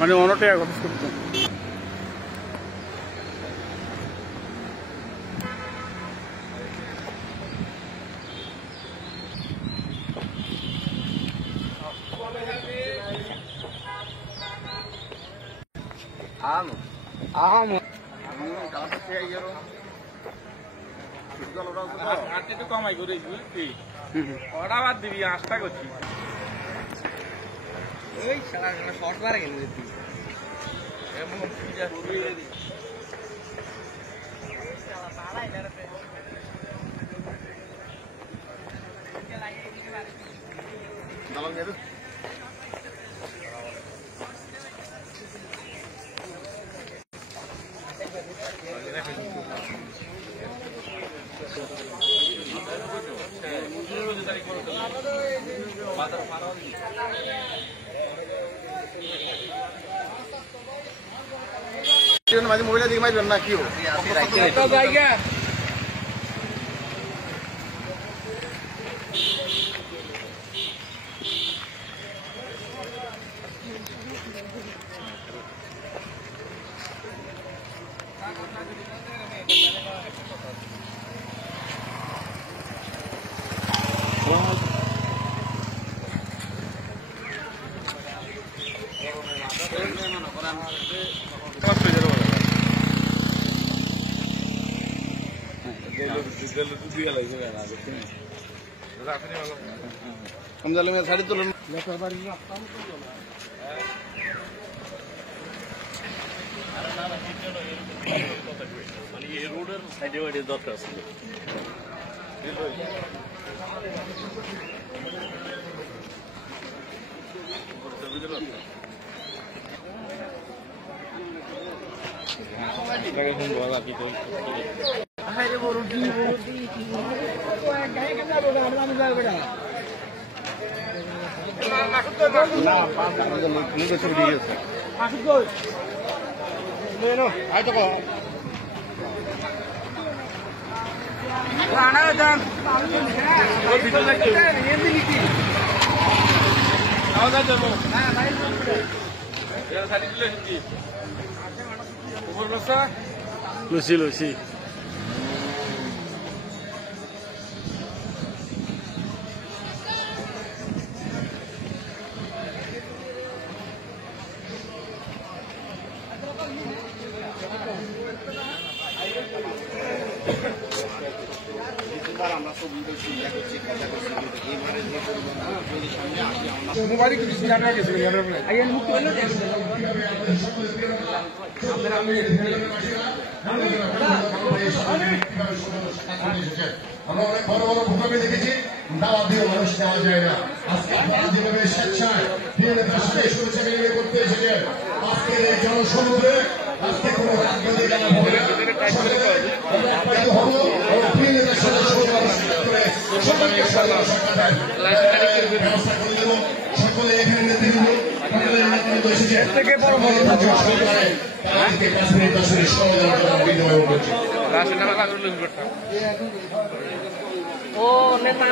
মানে অনটে খরচ করতো। কমাই করে বুঝছি ওটা বাদ দিবি আশটা করছি ওই সারা শর্ট বারে কেন দিতি माझी मोबाईल दिख माहिती ना की हो জায়গা हम जाले में साढ़े तो রোডের সাইডে ওইটা দরকার আছে লুচি লুচি আমরা অনেক বড় বড় ভূমিকা দেখেছি দাওয়া দিয়ে মানুষ নেওয়া যায় না আজকে স্বেচ্ছায় করতে এসেছে আজকের এই জনসমুদ্রে আজকে কোনো রাজনৈতিক সকলে এখানে নেতৃবৃন্দ থেকে বড় বড় আজকে কাশ্মীর কাশ্মীর বিনিময় করছে ও নেতা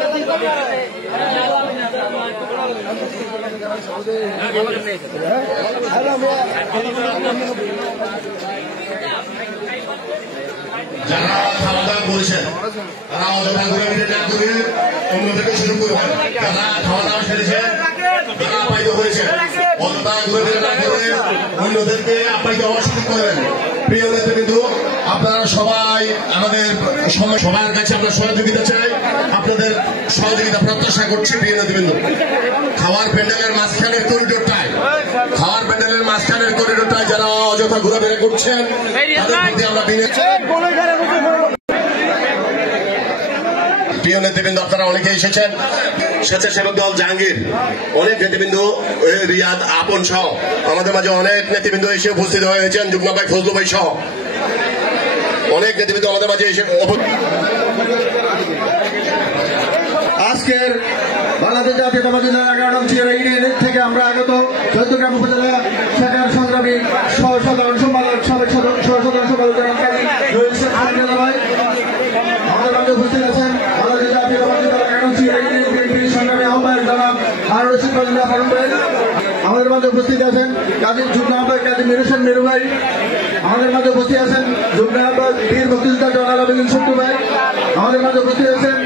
যারা খাওয়া দাওয়া করেছেন তারা অযথা ঘুরে না ঘুরে অন্যদেরকে শুরু করবেন যারা খাওয়া দাওয়া সেরেছেন তারা আপ্যায়িত হয়েছে অযথা ঘুরে না ঘুরে অন্যদেরকে আপ্যায়িত হওয়া শুরু করবেন। প্রিয় নেতৃবৃন্দ আপনারা সবাই আমাদের সবার কাছে আমরা সহযোগিতা চাই, আপনাদের সহযোগিতা প্রত্যাশা করছি। প্রিয় নেতৃবৃন্দ খাওয়ার প্যান্ডেলের মাঝখানের করিডোরটায় যারা অযথা ঘোরাফেরা করছেন তাদের প্রতি আমরা প্রিয় নেতৃবৃন্দ আপনারা অনেকে এসেছেন, স্বেচ্ছাসেবক দল জাহাঙ্গীর, অনেক নেতৃবৃন্দ রিয়াদ আপন সহ আমাদের মাঝে অনেক নেতৃবৃন্দ এসে উপস্থিত হয়েছেন, যুগ্ম ভাই ফজলু ভাই সহ অনেক নেতৃবৃন্দ আমাদের মাঝে এসে আজকের বাংলাদেশ জাতীয়তাবাদী দল 11 ইউনিয়ন থেকে আমরা আগত চৌদ্দগ্রাম উপজেলা শাখার সংগ্রামী সাধারণ সম্পাদক সাবেক সাধারণ সম্পাদক আমাদের মাঝে উপস্থিত আছেন বাংলাদেশ জাতীয়তাবাদী দল 11 ইউনিয়ন সংগ্রামী আহ্বায়ক জনাব আমাদের মাঝে উপস্থিত আছেন কাজী যুগ্ম আহ্বায়ক কাজী মিরুসেন মিরু ভাই, আমাদের মাঝে উপস্থিত আছেন যুগ্ম আহ্বায়ক বীর মুক্তিযোদ্ধা জনাল আবেদিন সত্তু ভাই, আমাদের মাঝে উপস্থিত আছেন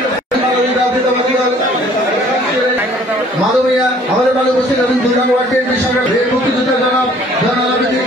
মাধবিয়া, আমাদের মাঝে উপস্থিত আছেন দুর্গান ওয়ার্ড বিএনপি সরকার বীর মুক্তিযোদ্ধা জনাল আবেদিন।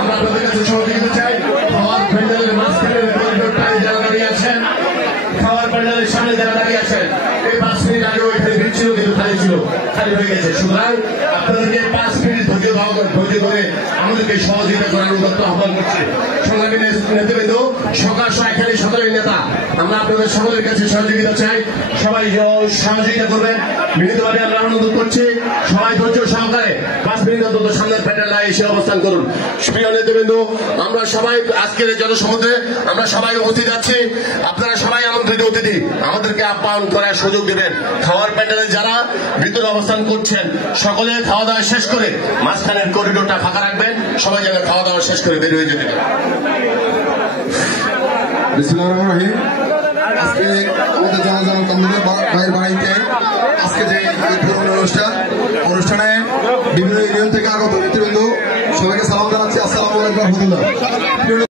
আমরা আপনাদের কাছে সহযোগিতা চাই। খাওয়ার প্যান্ডেলের মাঝখানে যারা দাঁড়িয়ে আছেন, খাওয়ার প্যান্ডেলের সামনে যারা দাঁড়িয়ে আছেন, এই 5 মিনিট আগে ওইখানে ভিড় ছিল কিন্তু খালি ছিল, খালি হয়ে গেছে। সুতরাং আপনাদেরকে 5 মিনিট ধৈর্য ধরে আমাদেরকে সহযোগিতা করার উদ্যোগ আহ্বান করছে। সংগ্রামী নেতৃবৃন্দ, সকলের নেতা, আমরা আপনাদের সকলের কাছে সহযোগিতা চাই। সবাই সহযোগিতা করবেন, বিনীতভাবে আমরা অনুরোধ করছি। সবাই ধৈর্য সহকারে 5 মিনিট অন্তত সামনের প্যান্ডেলে এসে অবস্থান করুন। প্রিয় নেতৃবৃন্দ, আমরা সবাই আজকের জনসমুদ্রে আমরা সবাই উপস্থিত আছি। আপনারা সবাই আমন্ত্রিত অতিথি, আমাদেরকে আপ্যায়ন করার সুযোগ দেবেন। খাওয়ার প্যান্ডেলে যারা ভিতরে অবস্থান করছেন সকলে খাওয়া দাওয়া শেষ করে মাঝখানের করিডোরটা ফাঁকা রাখবেন, সবাই যেন খাওয়া দাওয়া শেষ করে বের হয়ে যেতে। বিসমিল্লাহির রহমানির রহিম। আজকে আমাদের জনগণ কমিটির ভাইয়ের বাড়িতে আজকে যে অনুষ্ঠানে বিভিন্ন ইউনিয়ন থেকে আগত নেতৃবৃন্দ সবাইকে সালাম জানাচ্ছি। আসসালামু আলাইকুম ওয়া রাহমাতুল্লাহ।